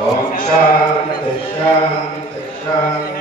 ओम शांति शांति शांति।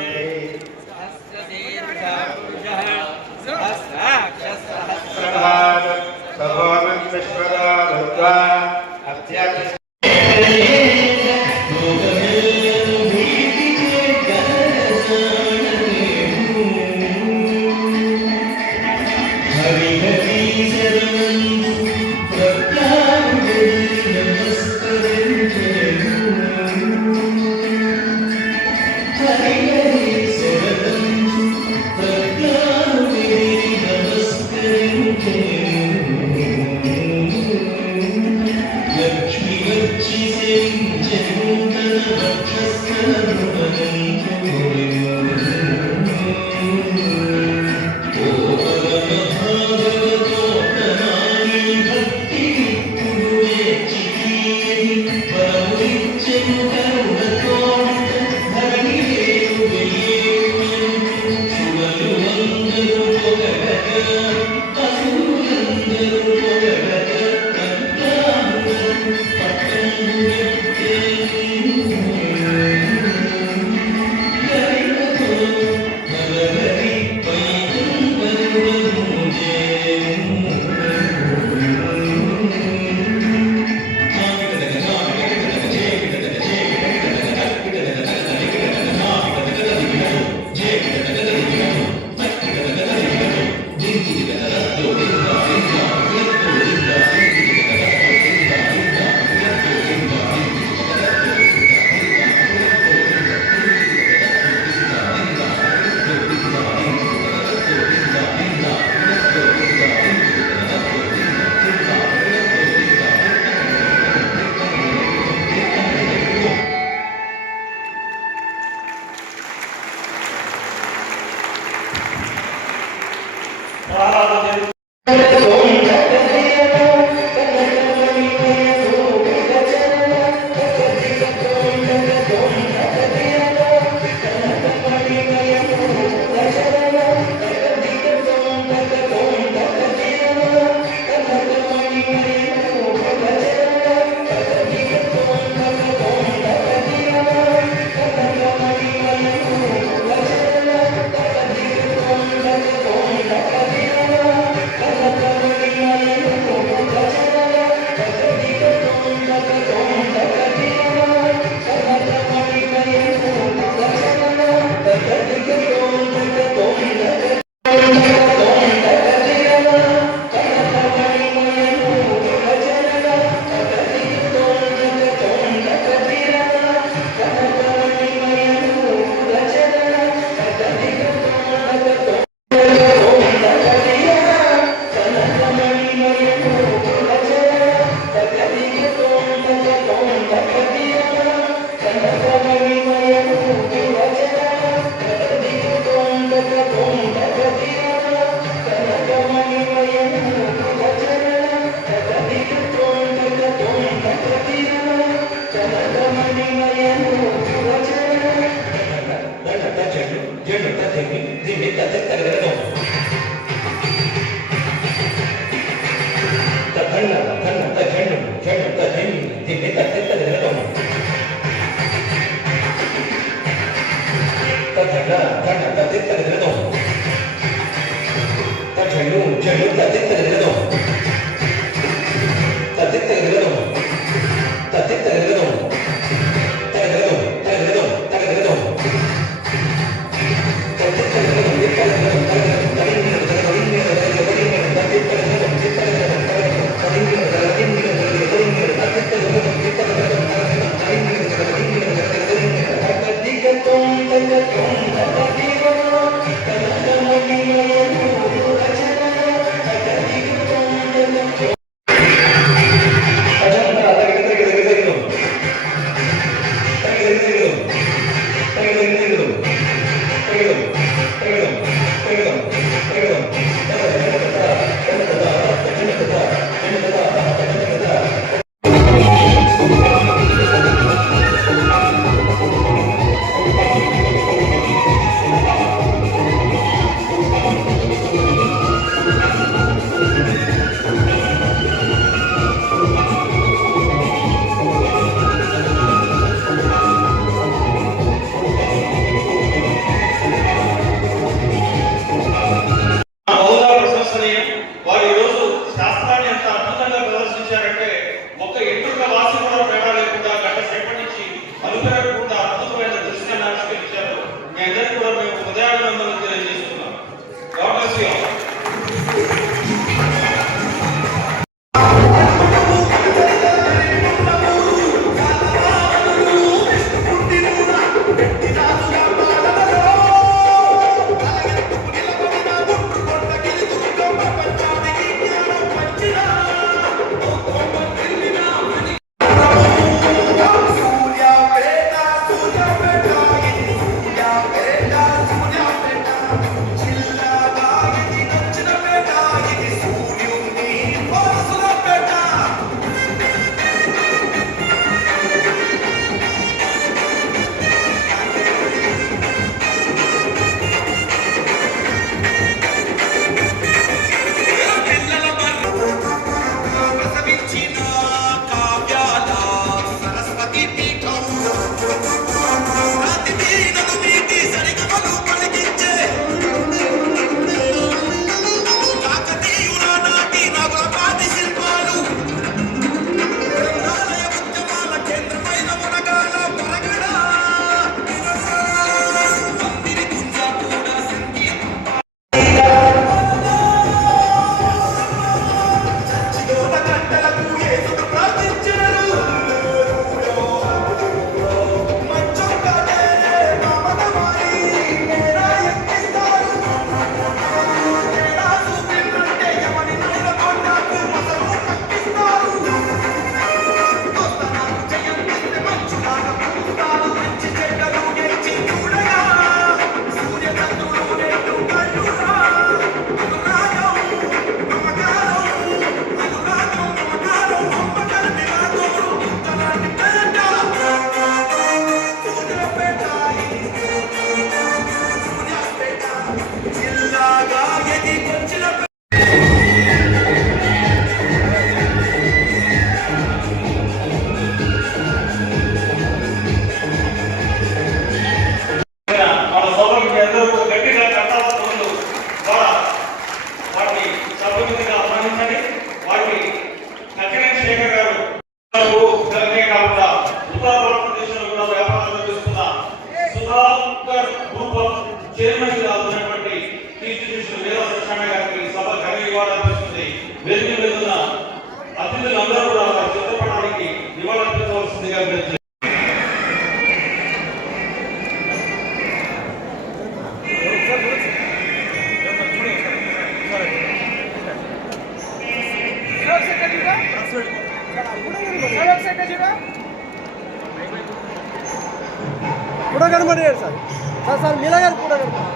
पूरा गड़बड़ है सर सर सर मिला यार पूरा गड़बड़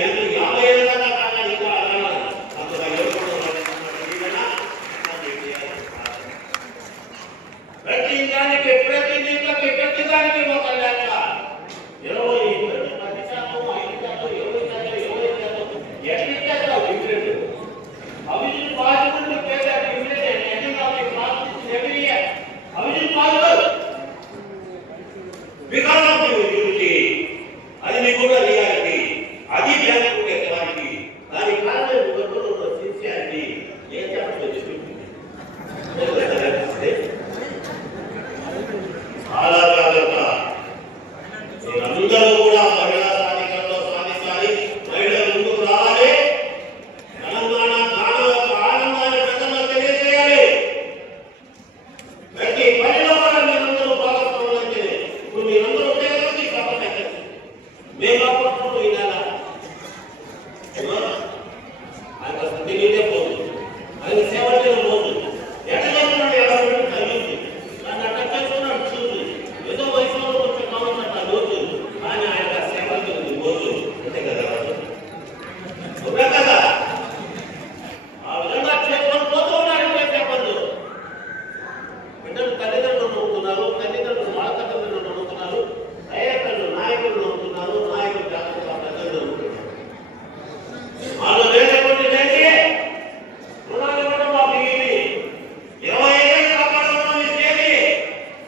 50 ఏళ్ళ దాకా కాగా ఇంకా అంతగా ఎవరు ప్రతి దానికి ప్రతి దీనికి ప్రతి దానికి ఒక లెక్క 20 10 శాతం 5 శాతం 20 శాతం 25 శాతం ఎట్లా డిఫరెంట్ అభివృద్ధి పాజిబుల్ పేద different economic process every year అభివృద్ధి పాజిబుల్ బికాస్ ఆఫ్ యూనిటీ అది మీకు కూడా రియాలిటీ అది బ్యాంకు ఎకనామిక్ దాని కారణం గవర్నమెంట్ సిన్సియారిటీ ఏం చెప్పలేదు చాలా జాగ్రత్త మీరందరూ కూడా మహిళా సాధికారత సాధించాలి మహిళలు ముందుకు రావాలి తెలంగాణ గానం యొక్క ఆనందాన్ని ప్రజల్లో తెలియజేయాలి ప్రతి పనిలో కూడా మీరందరూ భాగస్వాములు అయితే ఇప్పుడు మీరందరూ ఒకే రోజు కాబట్టి మేము అప్పుడు వినాలా ఆయన తెలియదే పోదు ఆయన సేవ చేయడం పోదు ఎట్లా చేస్తున్నాడు ఎలా కలిగింది నన్ను అట్లా చేస్తున్నాడు చూసి ఏదో వయసులో కొంచెం కావాలంట రోజు కానీ ఆయన సేవ చేయండి పోదు అంతే కదా ఒకే కదా ఆ విధంగా చేసుకొని పోతూ ఉన్నారంటే చెప్పండి బిడ్డలు తల్లిదండ్రులు నమ్ముతున్నారు తల్లిదండ్రులు వాళ్ళ తల్లిదండ్రులు నమ్ముతున్నారు డైరెక్టర్లు నాయకులు నమ్ముతున్నారు నాయకులు జాగ్రత్తగా ప్రజలు నమ్ముతున్నారు వాళ్ళు లేకపోతే లేచి రుణాలు కూడా మాకు ఇవి 25 ఏళ్ళు కాపాడుకున్నాం ఇచ్చేది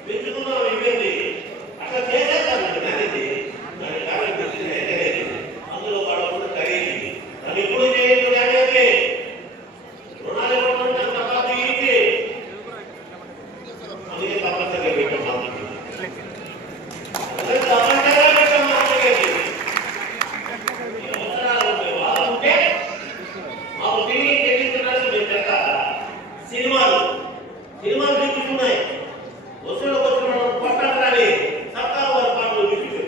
పెంచుకున్నాం ఇవేది అట్లా చేసేస్తాను అనేది దాని కారణం తెలియదు అందులో వాడకుండా ఖరీదు దాన్ని ఇప్పుడు చేయదు అనేది రుణాలు ఇవ్వడం తర్వాత ఇచ్చి అందుకే తప్పనిసరిగా పెట్టాం సినిమాలు చూపిస్తున్నాయి వసూళ్ళ కోసం పట్టణాన్ని సర్కారు వారి పాటలు చూపించారు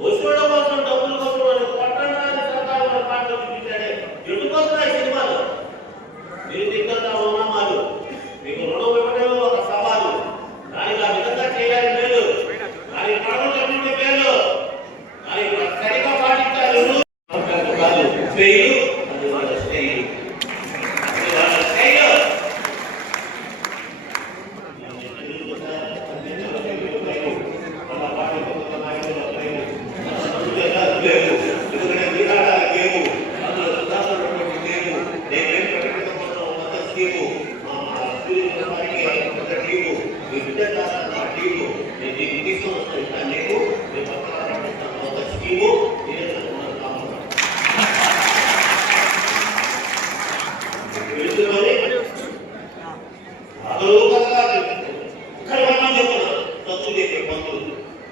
వసూళ్ళ కోసం డబ్బుల కోసం పట్టణాన్ని సర్కారు వారి పాటలు చూపించాడే ఎటుకొస్తున్నాయి సినిమాలు మీరు దిగ్గంగా ఉన్నామాలు మీకు రుణం ఇవ్వడం ఒక సవాలు దానికి ఆ విధంగా చేయాలి మేలు దానికి పడవ చెప్పండి మేలు దానికి సరిగా పాటించాలి అది వాళ్ళ స్టైల్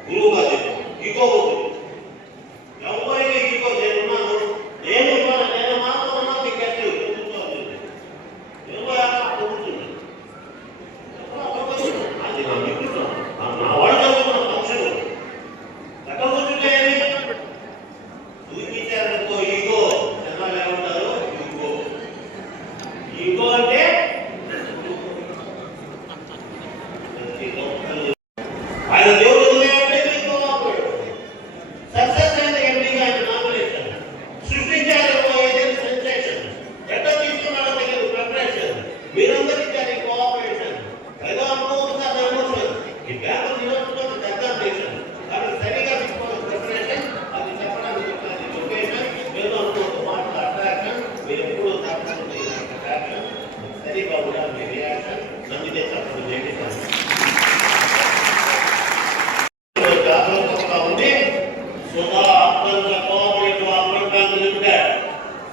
గురువుగా ఇగో ఎవరికి ఇగో నేనున్నాను నేను మాత్రం ఉన్నా మీకు ఎట్లు అది నా మిత్రుడు నా వాళ్ళు చదువుకున్న పక్షులు ఎక్కడ కూర్చుంటే చూపించారనుకో ఇగో జనాలు ఏమంటారు ఇగో ఇగో అంటే ఆయన దేవుడు సక్సెస్ అంటే ఎంపీగా ఆయన నామినేషన్ సృష్టించారు సెన్సేషన్ ఎట్లా తీసుకున్నాడో తెలియదు ప్రిపరేషన్ మీరందరూ ఇచ్చారు కోఆపరేషన్ ఏదో అనుకోకుండా ఎమోషన్ ఈ బ్యాంకు నిరోధం ఎగ్జామినేషన్ కాబట్టి సరిగా తీసుకోవాలి ప్రిపరేషన్ అది చెప్పడానికి లొకేషన్ ఏదో అనుకోవద్దు మాటలు అట్రాక్షన్ మీరు ఎప్పుడు తప్పకుండా అట్రాక్షన్ సరిగా ఉండాలి మీ రియాక్షన్ నమ్మితే తప్పదు చేయండి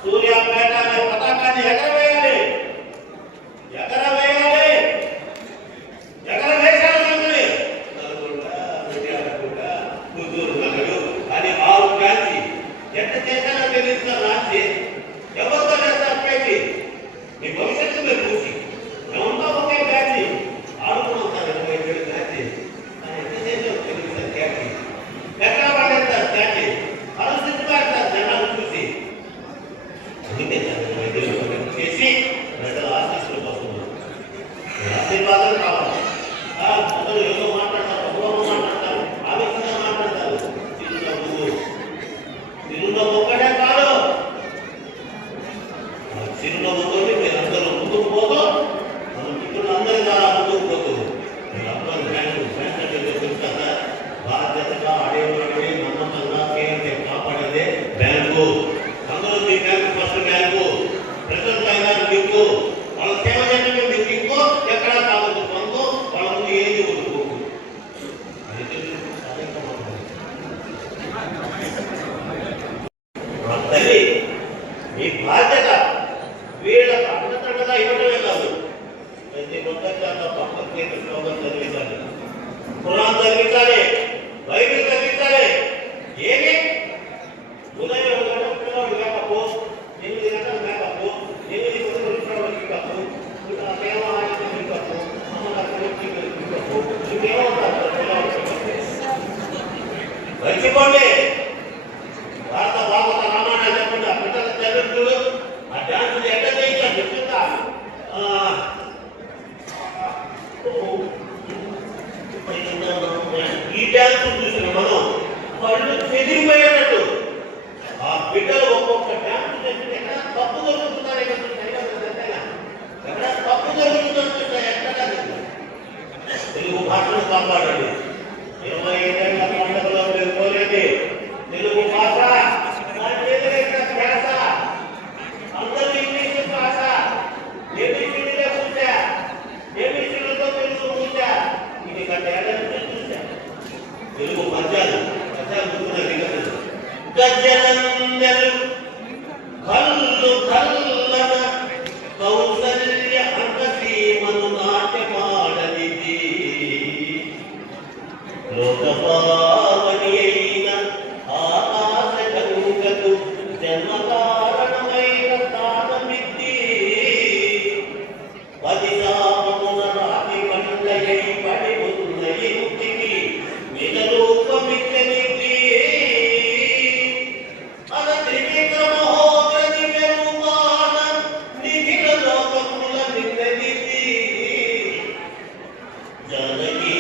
సూర్యాపేట అనే పతాకాన్ని ఎగరవేయాలి ఎగరవేశాలి అని 6 బ్రాంచి ఎంత చేశానో తెలియదు రాసి ఎవరితో చేస్తారు పేచి మీ భవిష్యత్తు మీరు చూసి ఏమంతా ఒకే బ్రాంచి ఆడుకున్నాం సార్ 27 బ్రాంచి ఎంత చేసావు తెలియదు సార్ క్యాచి ఎక్కడ పడేస్తారు క్యాచి ఆలోచించుకోవాలి జనాలు చూసి చేసి ప్రజల ఆశీస్సులు వస్తున్నారు ఆశీర్వాదాలు కావాలి అందరూ ఏదో మాట్లాడతారు మాట్లాడతారు ఆవేశంగా మాట్లాడతారు తిరుగు ఒక్కడే కాదు జన్మ కారణమైన స్థానమిద్ది పదిసామమున రాతి పండ్లయై పడి ఉన్న ఇంటికి నిజరూపమిచ్చనిద్ది అన త్రివిక్రమహోగ్రని మెరుమాన నిఖిల లోకముల నిన్నదిద్ది జానకీ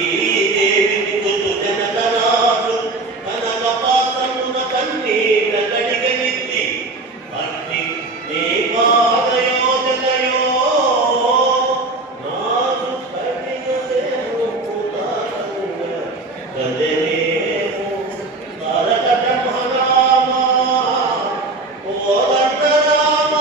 దేవిని గురు జనకరాజు కనక పాత్రమున కన్నీట కడిగనిద్ది అట్టి నీ పాదయోజనయో నాదు కడిగదేవు పుతారంగ గదనేము తారక బ్రహ్మరామ ఓ దండరామ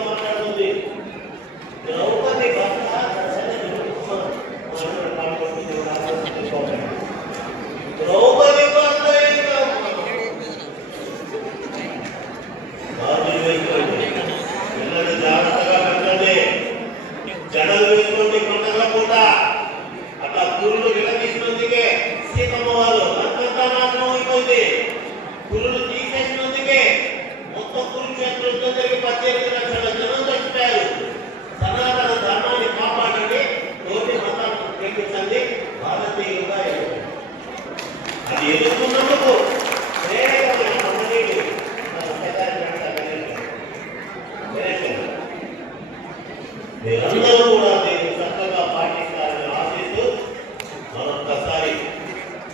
మాట్లాడుతుంది ద్రౌపది భర్త ద్రౌపది భర్త పిల్లలు జాగ్రత్తగా పెట్టండి జడలు వేసుకోండి పండుగల పూట అట్లా పురులు విలదీసినందుకే సీతమ్మ వాళ్ళు అంతంతా నాశనం అయిపోయింది పురులు తీసేసినందుకే మొత్తం కురుక్షేత్రంలో జరిగి 18 లక్షల జనం చచ్చిపోయారు సనాతన ధర్మాన్ని కాపాడండి తోటి మతాన్ని ప్రేమించండి భారతీయులుగా ఎదగండి. అది ఎదుర్కొన్నందుకు ప్రేరకమైన మహనీయుడు మన పెద్దారి మీరందరూ కూడా దీన్ని చక్కగా పాటిస్తారని ఆశిస్తూ మరొక్కసారి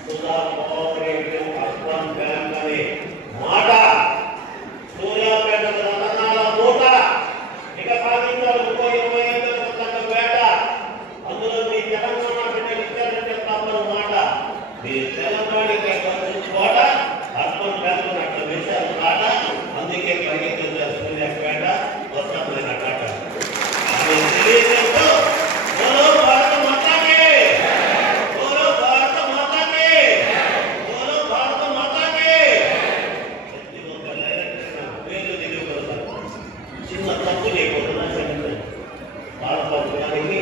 సుధా కోఆపరేటివ్ అర్బన్ బ్యాంక్ అనే మాట సూర్యాపేట రతనాల మూట ఇక సాధించాలి 25 సంతక వేట అందులో మీ తెలంగాణ బిడ్డలు ఇచ్చారంటే తప్పని మాట మీ తెలంగాణకి కోట అర్బన్ బ్యాంకు అట్లా వేశారు కాట అందుకే పరిగెత్తుతారు సూర్యాపేట వస్తమైన కాట అది తెలియజేస్తూ బోలో భారత మాతాకి బోలో భారత మాతాకి బోలో భారత మాతాకి చిన్న తప్పు లేకుండా బాధపడడానికి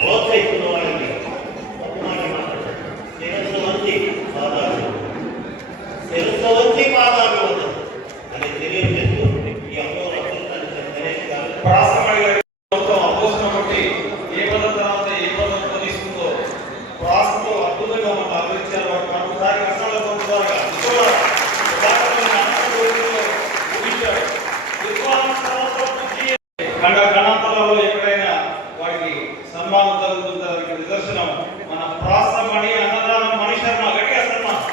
ప్రోత్సహిస్తున్న వాడికి తప్పు మాట మాట్లాడారు శిరస్సు వంచి పాదాలు అని తెలియజేస్తూ ఈ అమ్మో గణేష్ గారు ప్రాసమడి మొత్తం అపోసన బట్టి ఏ పదం తర్వాత ఏ పదంతో తీసుకుందో ప్రాసతో అద్భుతంగా మనం అభివృద్ధించారు ఒకసారి కష్టాలతో గణాంతరాల్లో ఎక్కడైనా వారికి సన్మానం జరుగుతుంది దానికి నిదర్శనం మన ప్రాసమణి అన్నదానం మణి శర్మ గట్టిగా సన్మానం.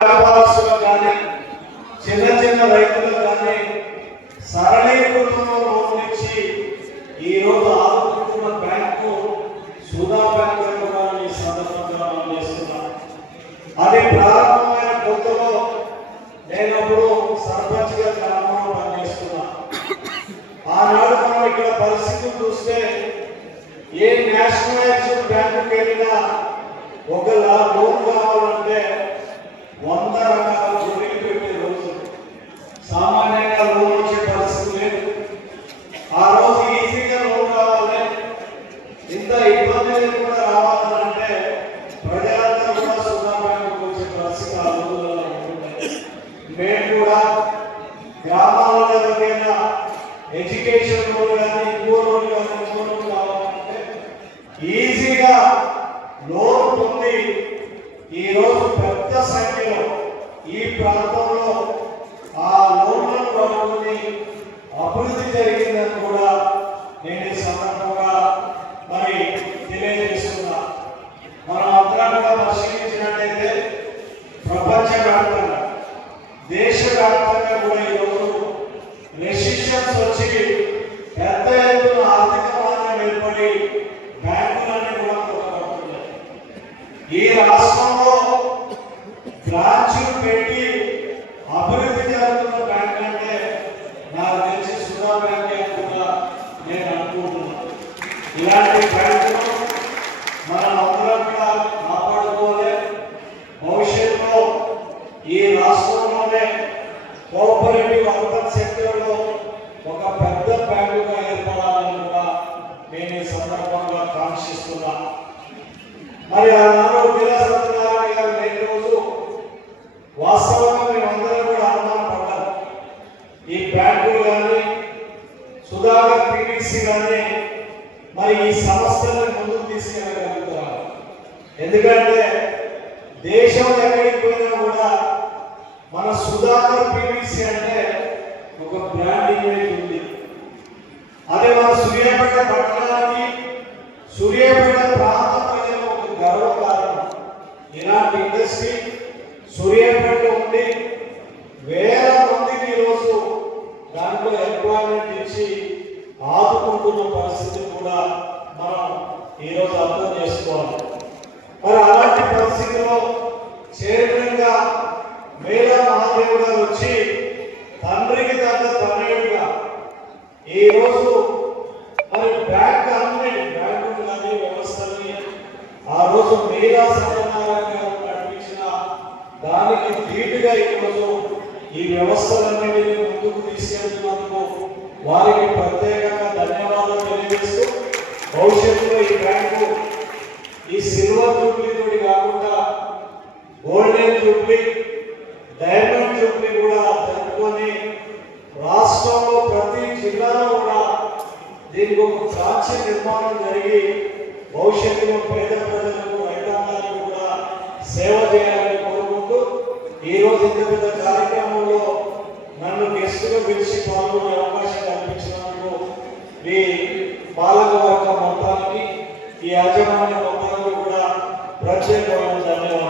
వ్యాపారస్తులకు కానీ చిన్న చిన్న రైతులకు కానీ సరళీకృతంలో లోన్లు ఇచ్చి ఈరోజు ఆదుకుంటున్న బ్యాంకు సుధా బ్యాంకు కూడా ఈ సందర్భంగా మనం చేస్తున్నాం. అది ప్రారంభమైన కొత్తలో నేనప్పుడు సర్పంచ్గా గ్రామంలో పనిచేస్తున్నా. ఆనాడు మనం ఇక్కడ పరిస్థితులు చూస్తే ఏ నేషనలైజ్డ్ బ్యాంకుకి వెళ్ళినా ఒక లోన్ కావాలంటే 100 రకాల జోలికి పెట్టే రోజు. సామాన్యంగా లోన్ వచ్చే పరిస్థితి లేదు. ఆ రోజు ఈజీగా లోన్ కావాలి, ఇంత ఇబ్బంది లేకుండా రావాలంటే ప్రజలంతా కూడా సుధా బ్యాంకుకు వచ్చే పరిస్థితి ఆ రోజులలో ఉంటుంది. మేము కూడా గ్రామాలలో ఎవరికైనా ఎడ్యుకేషన్ లోన్ కానీ ఇంకో లోన్ కానీ ఇంకో లోన్ కావాలంటే ఈజీగా లోన్ పొంది ఈ రోజు పెద్ద సంఖ్యలో ఈ ప్రాంతంలో ఆ లోన్లను పడుకొని అభివృద్ధి జరిగిందని కూడా నేను ఈ సందర్భంగా మరి తెలియజేస్తున్నా. మనం అందరం కూడా పరిశీలించినట్లయితే ప్రపంచవ్యాప్తంగా దేశవ్యాప్తంగా కూడా ఈరోజు రెసిషన్స్ వచ్చి పెద్ద ఎత్తున ఆర్థిక మాంద్యం ఏర్పడి బ్యాంకులన్నీ కూడా కొట్టబడుతున్నాయి. ఈ రాష్ట్రంలో బ్రాంచ్లు పెట్టి అభివృద్ధి జరుగుతున్న బ్యాంక్ అంటే నాకు తెలిసి సుధా బ్యాంక్ అని కూడా నేను అనుకుంటున్నాను. ఇలాంటి బ్యాంకులు మనం అందరం కూడా కాపాడుకోవాలి. భవిష్యత్తులో ఈ రాష్ట్రంలోనే కోఆపరేటివ్ అర్బన్ సెక్టర్లో ఒక పెద్ద బ్యాంకుగా ఏర్పడాలని కూడా నేను ఈ సందర్భంగా కాంక్షిస్తున్నా. మరి ఆనాడు వీరా సత్యనారాయణ గారు లేని రోజు వాస్తవంగా మేమందరం కూడా అనుమానపడ్డాం. ఈ బ్యాంకులు కానీ సుధాకర్ పీవీసీ కానీ మరి ఈ సంస్థలను ముందుకు తీసుకెళ్ళగలుగుతారు. ఎందుకంటే దేశం ఎక్కడికి పోయినా కూడా మన సుధాకర్ పీవీసీ అంటే ఒక బ్రాండ్ ఇమేజ్ ఉంది. అదే మన సూర్యాపేట పట్టణానికి సూర్యాపేట ప్రాంత ప్రజలకు ఒక గర్వకారణం. ఇలాంటి ఇండస్ట్రీ సూర్యాపేటలో ఉండి వేల మందికి ఈరోజు దాంట్లో ఎంప్లాయ్మెంట్ ఇచ్చి ఆదుకుంటున్న పరిస్థితి కూడా మనం ఈరోజు అర్థం చేసుకోవాలి. మరి అలాంటి పరిస్థితిలో చైర్మన్ గా మేళ మహాదేవ్ గారు వచ్చి తండ్రికి తగ్గ తనయుడిగా ఈ రోజు మరి బ్యాంక్ అన్ని బ్యాంకులు కానీ వ్యవస్థని ఆ రోజు మేళా సత్యనారాయణ గారు నడిపించిన దానికి ధీటుగా ఈరోజు ఈ వ్యవస్థలన్నింటినీ ముందుకు తీసుకెళ్తున్నందుకు వారికి ప్రత్యేకంగా ధన్యవాదాలు తెలియజేస్తూ భవిష్యత్తులో ఈ బ్యాంకు ఈ సిల్వర్ జూబ్లీ తోటి కాకుండా గోల్డెన్ జూబ్లీ డైమండ్ జూబ్లీ కూడా జరుపుకొని రాష్ట్రంలో ప్రతి జిల్లాలో కూడా దీనికి ఒక బ్రాంచ్ నిర్మాణం జరిగి భవిష్యత్తులో పేద ప్రజలకు రైతాంగానికి కూడా సేవ చేయాలని కోరుకుంటూ ఈరోజు ఇంత పెద్ద కార్యక్రమంలో నన్ను గెస్ట్గా పిలిచి పాల్గొనే అవకాశం కల్పించినందుకు మీ పాలకవర్గ మొత్తానికి ఈ యాజమాన్య మొత్తానికి కూడా ప్రత్యేకమైన ధన్యవాదాలు.